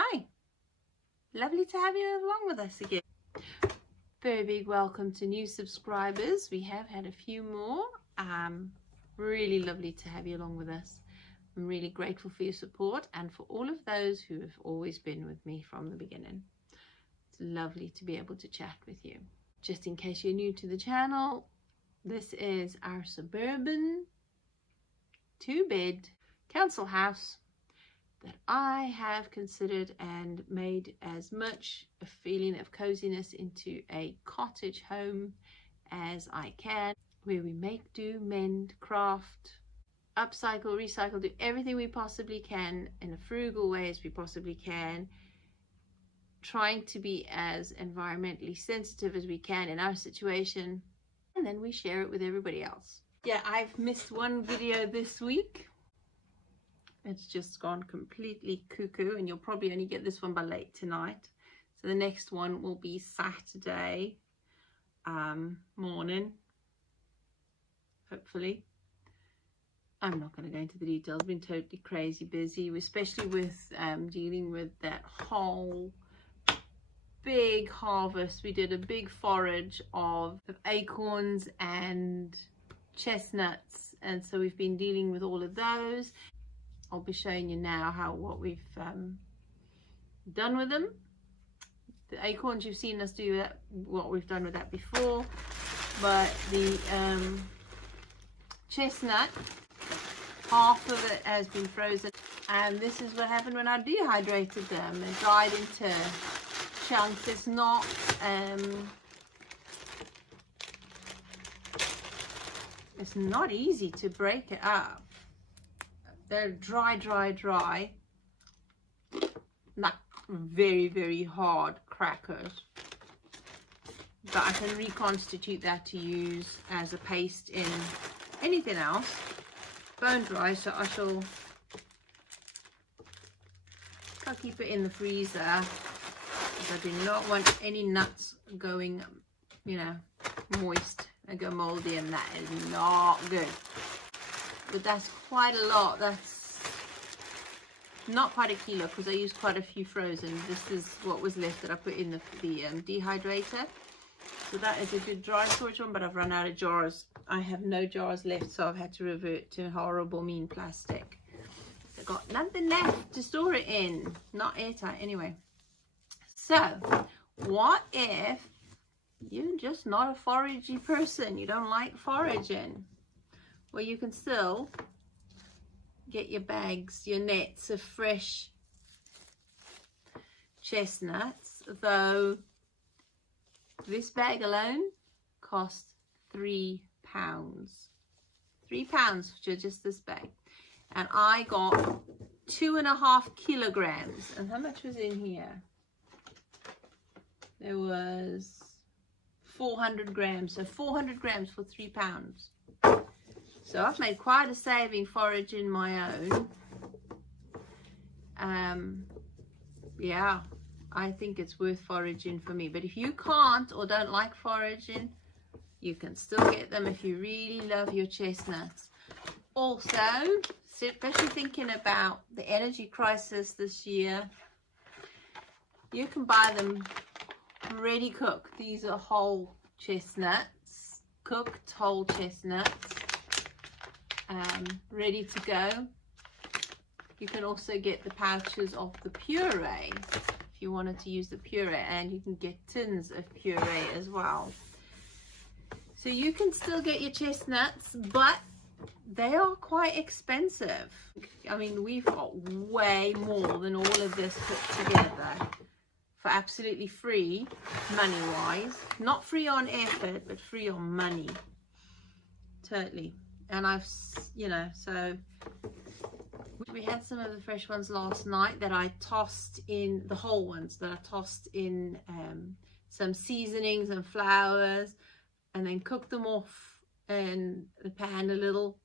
Hi, lovely to have you along with us again. Very big welcome to new subscribers. We have had a few more. Really lovely to have you along with us. I'm really grateful for your support and for all of those who have always been with me from the beginning. It's lovely to be able to chat with you. Just in case you're new to the channel, this is our suburban 2-bed council house that I have considered and made as much a feeling of coziness into a cottage home as I can, where we make, do, mend, craft, upcycle, recycle, do everything we possibly can in a frugal way as we possibly can, trying to be as environmentally sensitive as we can in our situation, and then we share it with everybody else. Yeah, I've missed one video this week. It's just gone completely cuckoo, and you'll probably only get this one by late tonight. So the next one will be Saturday morning, hopefully. I'm not going to go into the details. Been totally crazy busy, especially with dealing with that whole big harvest. We did a big forage of acorns and chestnuts, and so we've been dealing with all of those. I'll be showing you now what we've done with them. The acorns, you've seen us do that, what we've done with that before, but the chestnut, half of it has been frozen, and this is what happened when I dehydrated them. It dried into chunks. It's not it's not easy to break it up. They're dry, not very hard crackers, but I can reconstitute that to use as a paste in anything else. Bone dry, so I'll keep it in the freezer, because I do not want any nuts going, moist and go moldy, and that is not good. But that's quite a lot. That's not quite a kilo, because I used quite a few frozen. This is what was left that I put in the dehydrator. So that is a good dry storage one, but I've run out of jars. I have no jars left, so I've had to revert to horrible mean plastic. I've got nothing left to store it in. Not airtight anyway. So what if you're just not a foragey person? You don't like foraging? Well, you can still get your bags, your nets of fresh chestnuts, though this bag alone costs £3. £3 for just this bag. And I got 2.5 kilograms. And how much was in here? There was 400 grams. So 400 grams for £3. So I've made quite a saving foraging my own. Yeah, I think it's worth foraging for me. But if you can't or don't like foraging, you can still get them if you really love your chestnuts. Also, especially thinking about the energy crisis this year, you can buy them ready cooked. These are whole chestnuts, cooked whole chestnuts. Ready to go. You can also get the pouches of the puree if you wanted to use the puree, and you can get tins of puree as well. So you can still get your chestnuts, but they are quite expensive. I mean, we've got way more than all of this put together for absolutely free, money-wise. Not free on effort, but free on money. Totally. And I've, so we had some of the fresh ones last night that I tossed in, the whole ones that I tossed in some seasonings and flowers, and then cooked them off in the pan a little,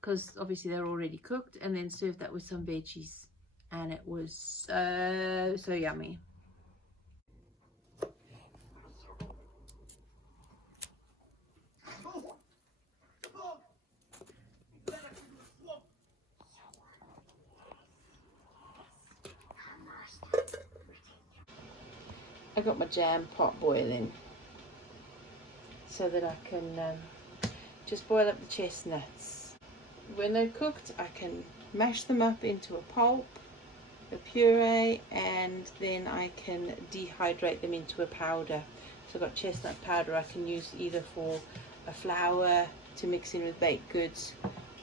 because obviously they're already cooked, and then served that with some veggies, and it was so yummy. I got my jam pot boiling so that I can just boil up the chestnuts. When they're cooked, I can mash them up into a pulp, a puree, and then I can dehydrate them into a powder. So I've got chestnut powder I can use either for a flour to mix in with baked goods,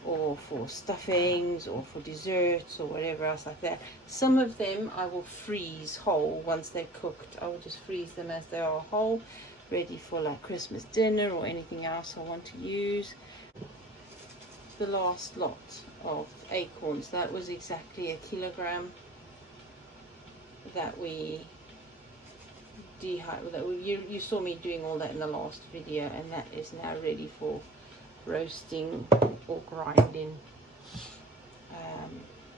or for stuffings, or for desserts, or whatever else like that. Some of them I will freeze whole once they're cooked. I will just freeze them as they are whole, ready for like Christmas dinner or anything else I want to use. The last lot of acorns, that was exactly 1 kilogram that we dehydrated. You saw me doing all that in the last video, and that is now ready for roasting or grinding.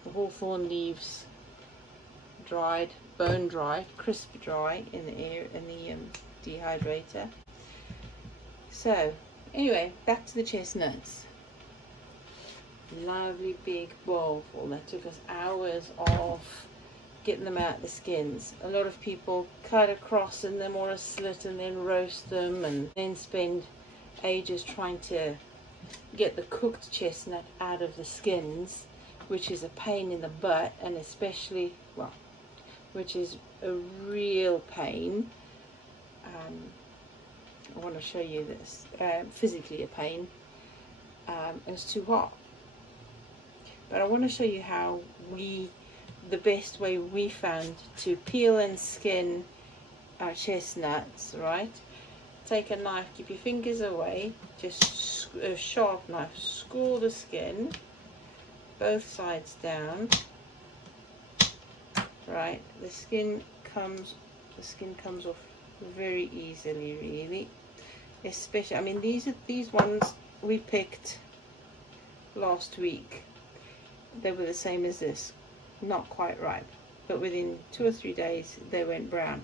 The hawthorn leaves dried, bone dry, crisp dry in the dehydrator. So anyway, back to the chestnuts. Lovely big bowl full. That took us hours of getting them out the skins. A lot of people cut across in them or a slit and then roast them, and then spend ages trying to get the cooked chestnut out of the skins, which is a pain in the butt, and especially, well, which is a real pain. I want to show you this, physically a pain. It's too hot. But I want to show you how the best way we found to peel and skin our chestnuts, right? Take a knife, keep your fingers away, just a sharp knife, score the skin, both sides down, right? The skin comes off very easily, really. Especially, I mean, these ones we picked last week. They were the same as this, not quite ripe, but within 2 or 3 days they went brown.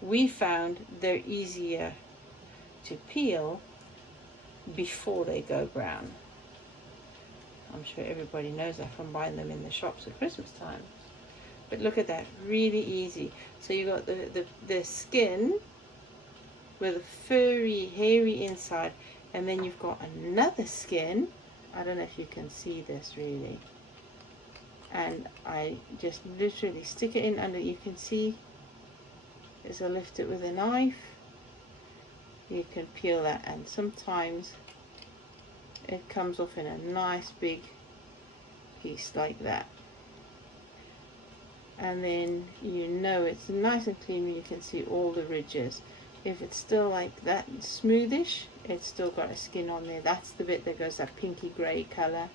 We found they're easier to peel before they go brown. I'm sure everybody knows that from buying them in the shops at Christmas time. But look at that, really easy. So you got the skin with a furry, hairy inside, and then you've got another skin. I don't know if you can see this really. And I just literally stick it in under. You can see as I lift it with a knife, you can peel that, and sometimes it comes off in a nice big piece like that. And then you know it's nice and clean when you can see all the ridges. If it's still like that smoothish, it's still got a skin on there. That's the bit that goes that pinky grey colour.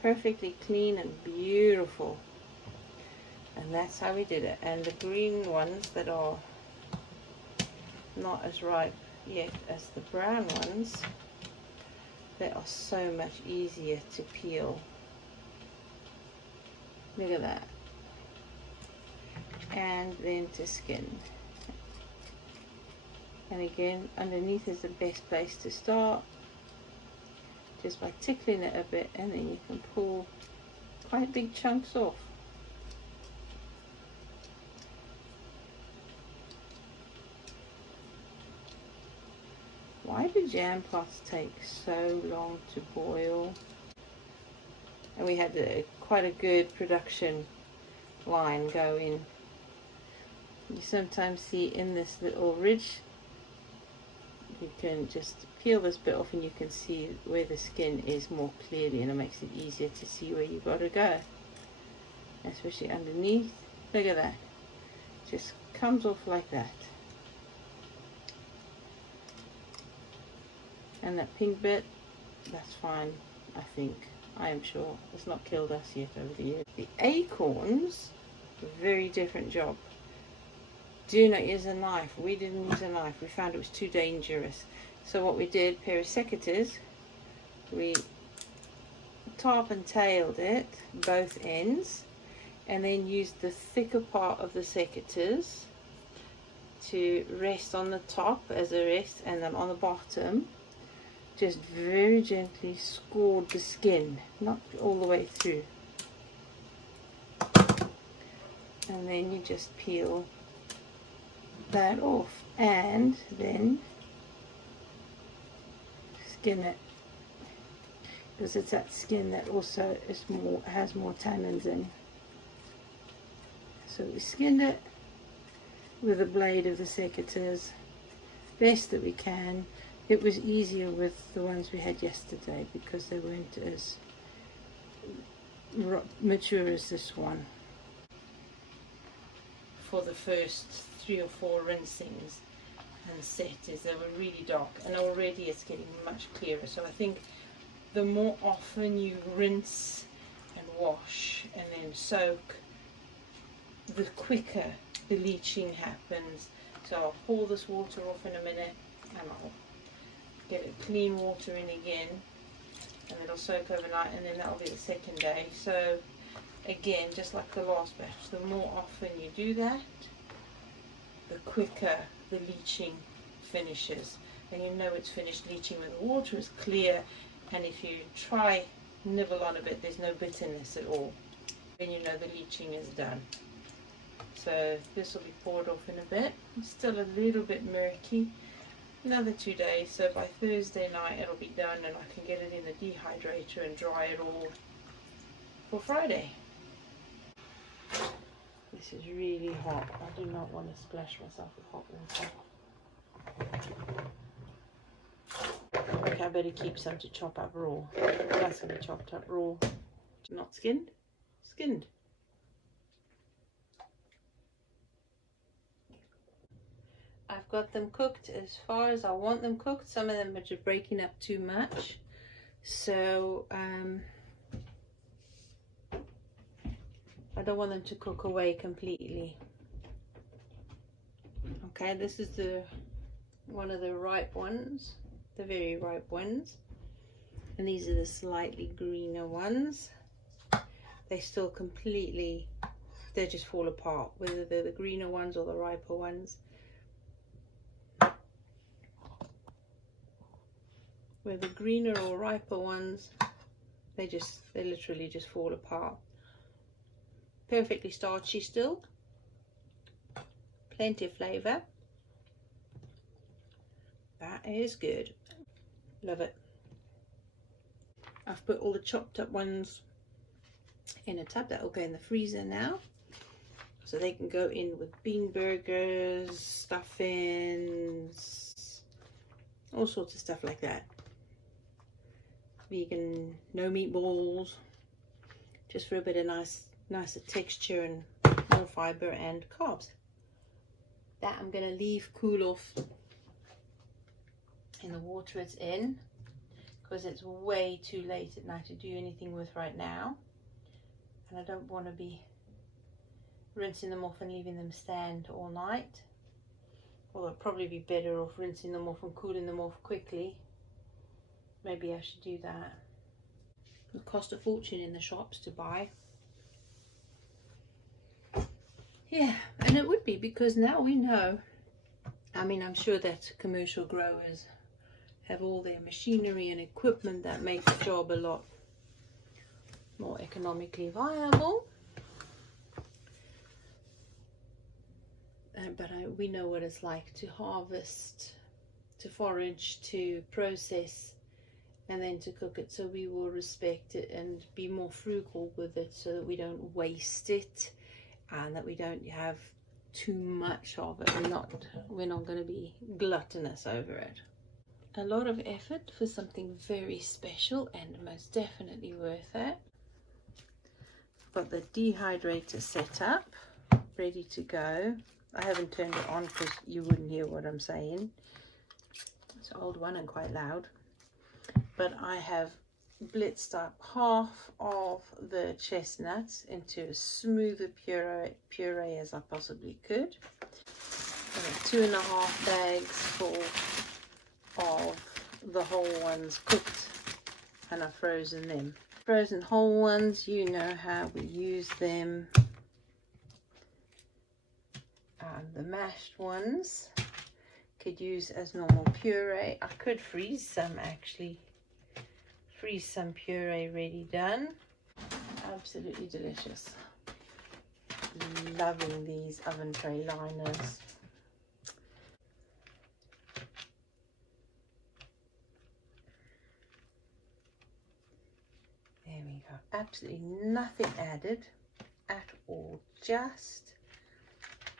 Perfectly clean and beautiful. And that's how we did it. And the green ones that are not as ripe yet as the brown ones, they are so much easier to peel. Look at that. And then to skin. And again, underneath is the best place to start, just by tickling it a bit, and then you can pull quite big chunks off. Why do jam pots take so long to boil? And we had quite a good production line going. You sometimes see in this little ridge, you can just peel this bit off and you can see where the skin is more clearly, and it makes it easier to see where you've got to go, especially underneath. Look at that, just comes off like that. And that pink bit, that's fine, I think. I am sure it's not killed us yet over the years. The acorns, a very different job. Do not use a knife. We didn't use a knife. We found it was too dangerous. So what we did, pair of secateurs, we top and tailed it, both ends, and then used the thicker part of the secateurs to rest on the top as a rest, and then on the bottom, just very gently scored the skin, not all the way through. And then you just peel that off and then skin it, because it's that skin that also has more tannins in. So we skinned it with a blade of the secateurs best that we can. It was easier with the ones we had yesterday because they weren't as mature as this one. For the first 3 or 4 rinsings and setters, they were really dark, and already it's getting much clearer. So I think the more often you rinse and wash and then soak, the quicker the leaching happens. So I'll pour this water off in a minute and I'll get it clean water in again, and it'll soak overnight, and then that'll be the second day. So again, just like the last batch, the more often you do that, the quicker the leaching finishes, and you know it's finished leaching when the water is clear, and if you try nibble on a bit, there's no bitterness at all, then you know the leaching is done. So this will be poured off in a bit. It's still a little bit murky. Another 2 days, so by Thursday night it'll be done, and I can get it in the dehydrator and dry it all for Friday. This is really hot. I do not want to splash myself with hot water. I think I better keep some to chop up raw. That's going to be chopped up raw. Not skinned? Skinned. I've got them cooked as far as I want them cooked. Some of them are just breaking up too much. So I don't want them to cook away completely. Okay, this is one of the ripe ones, the very ripe ones. And these are the slightly greener ones. They still they just fall apart, whether they're the greener ones or the riper ones. Where the greener or riper ones, they literally just fall apart. Perfectly starchy still, plenty of flavour. That is good. Love it. I've put all the chopped up ones in a tub that will go in the freezer now, so they can go in with bean burgers, stuffings, all sorts of stuff like that. Vegan, no meatballs, just for a bit of nicer texture and more fibre and carbs. That I'm going to leave cool off in the water it's in, because it's way too late at night to do anything with right now, and I don't want to be rinsing them off and leaving them stand all night. Although it'd probably be better off rinsing them off and cooling them off quickly. Maybe I should do that. It cost a fortune in the shops to buy. Yeah, and it would be, because now we know. I mean, I'm sure that commercial growers have all their machinery and equipment that make the job a lot more economically viable. But we know what it's like to harvest, to forage, to process, and then to cook it. So we will respect it and be more frugal with it, so that we don't waste it and that we don't have too much of it. We're not going to be gluttonous over it. A lot of effort for something very special, and most definitely worth it. Got the dehydrator set up, ready to go. I haven't turned it on because you wouldn't hear what I'm saying. It's an old one and quite loud. But I have blitzed up half of the chestnuts into as smooth a puree as I possibly could. I have 2.5 bags full of the whole ones cooked, and I've frozen them. Frozen whole ones, you know how we use them. The mashed ones could use as normal puree. I could freeze some, actually. Freeze some puree ready done. Absolutely delicious. Loving these oven tray liners. absolutely nothing added at all, just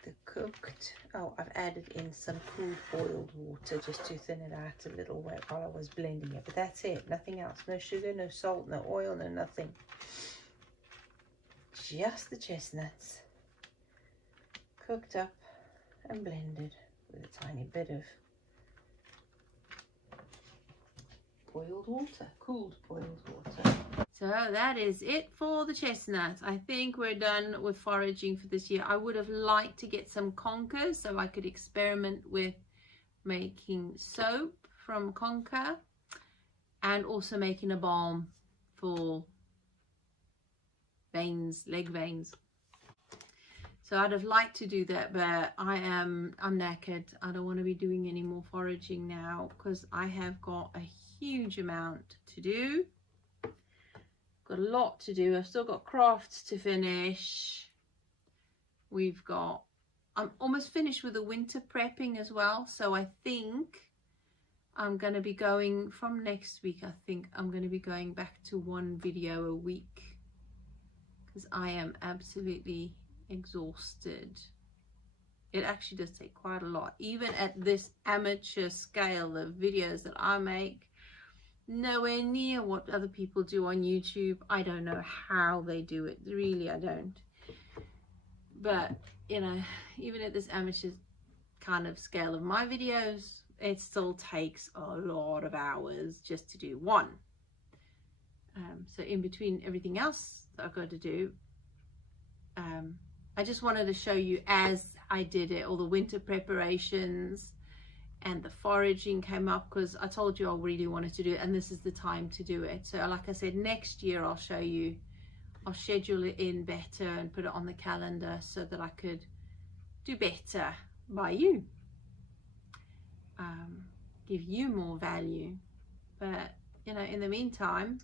the cooked. Oh, I've added in some cool boiled water just to thin it out a little while I was blending it, but that's it, nothing else. No sugar, no salt, no oil, no nothing. Just the chestnuts cooked up and blended with a tiny bit of boiled water, cooled boiled water. So that is it for the chestnuts. I think we're done with foraging for this year. I would have liked to get some conkers so I could experiment with making soap from conker and also making a balm for veins, leg veins. So I'd have liked to do that, but I'm knackered. I don't want to be doing any more foraging now because I have got a huge amount to do. Got a lot to do. I've still got crafts to finish. I'm almost finished with the winter prepping as well. So I think I'm going to be going from next week. I think I'm going to be going back to 1 video a week because I am absolutely exhausted. It actually does take quite a lot, even at this amateur scale. The videos that I make, nowhere near what other people do on YouTube. I don't know how they do it, really, I don't. But you know, even at this amateur kind of scale of my videos, it still takes a lot of hours just to do one. So in between everything else that I've got to do, I just wanted to show you as I did it, all the winter preparations and the foraging came up because I told you I really wanted to do it and this is the time to do it. So like I said, next year I'll show you, I'll schedule it in better and put it on the calendar so that I could do better by you, give you more value. But you know, in the meantime,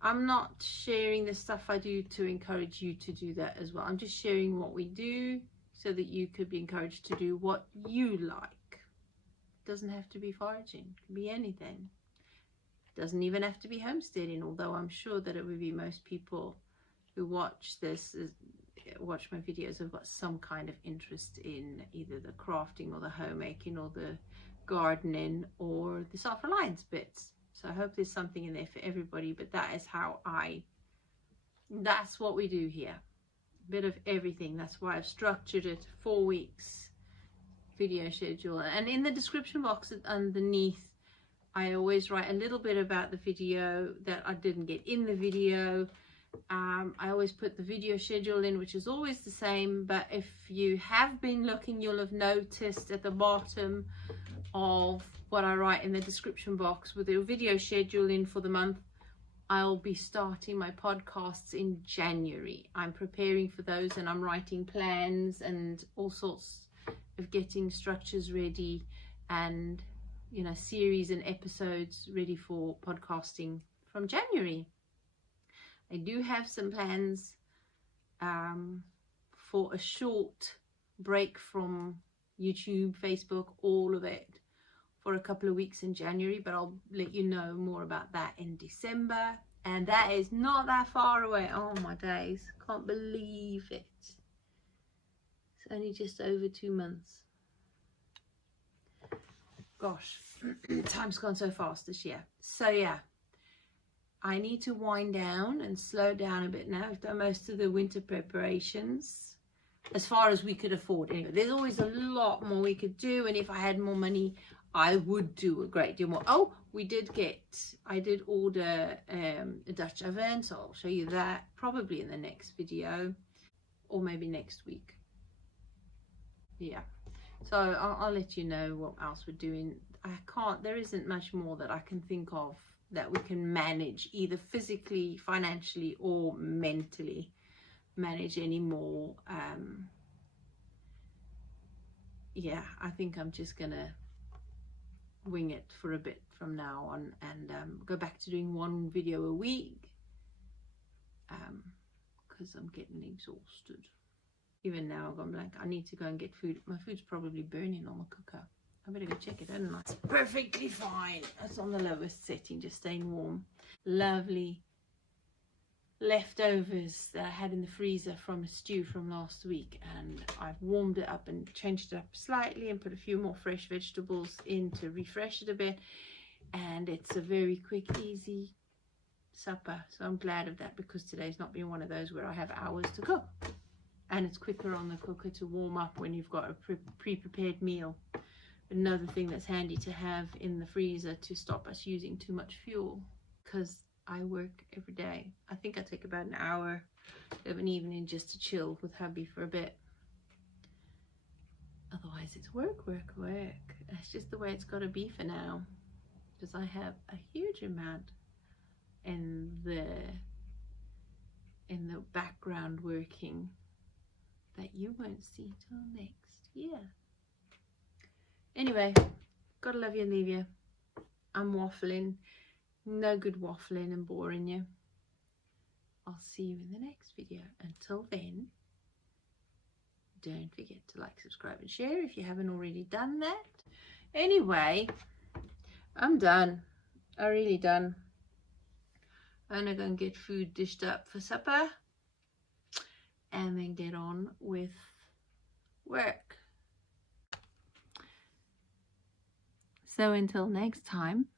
I'm not sharing the stuff I do to encourage you to do that as well. I'm just sharing what we do so that you could be encouraged to do what you like. It doesn't have to be foraging, it can be anything. It doesn't even have to be homesteading, although I'm sure that it would be most people who watch this, watch my videos, have got some kind of interest in either the crafting or the homemaking or the gardening or the self-reliance bits. So I hope there's something in there for everybody, but that is how that's what we do here. A bit of everything. That's why I've structured it 4 weeks video schedule. And in the description box underneath, I always write a little bit about the video that I didn't get in the video. I always put the video schedule in, which is always the same, but if you have been looking, you'll have noticed at the bottom of what I write in the description box with the video schedule in for the month, I'll be starting my podcasts in January. I'm preparing for those and I'm writing plans and all sorts of getting structures ready and, you know, series and episodes ready for podcasting from January. I do have some plans for a short break from YouTube, Facebook, all of it, for a couple of weeks in January, but I'll let you know more about that in December. And that is not that far away. Oh my days, can't believe it. It's only just over 2 months. Gosh, time's gone so fast this year. So yeah, I need to wind down and slow down a bit now. I've done most of the winter preparations as far as we could afford. Anyway, there's always a lot more we could do, and if I had more money, I would do a great deal more. Oh, I did order a Dutch oven, so I'll show you that probably in the next video or maybe next week. Yeah, so I'll let you know what else we're doing. There isn't much more that I can think of that we can manage, either physically, financially, or mentally manage anymore. Yeah, I think I'm just gonna wing it for a bit from now on and go back to doing 1 video a week because I'm getting exhausted. Even now I've gone blank. I need to go and get food. My food's probably burning on the cooker. I better go check it, don't I? It's perfectly fine. It's on the lowest setting, just staying warm. Lovely leftovers that I had in the freezer from a stew from last week, and I've warmed it up and changed it up slightly and put a few more fresh vegetables in to refresh it a bit, and it's a very quick, easy supper. So I'm glad of that, because today's not been one of those where I have hours to cook, and it's quicker on the cooker to warm up when you've got a pre-prepared meal. Another thing that's handy to have in the freezer to stop us using too much fuel, because I work every day. I think I take about an hour of an evening just to chill with hubby for a bit. Otherwise it's work, work, work. That's just the way it's got to be for now, because I have a huge amount in the background working that you won't see till next year. Anyway, gotta love you and leave you. I'm waffling. No good waffling and boring you. I'll see you in the next video. Until then, don't forget to like, subscribe and share if you haven't already done that. Anyway, I'm done. I'm really done. I'm gonna go and get food dished up for supper and then get on with work. So until next time,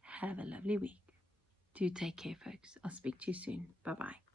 have a lovely week. Do take care, folks. I'll speak to you soon. Bye-bye.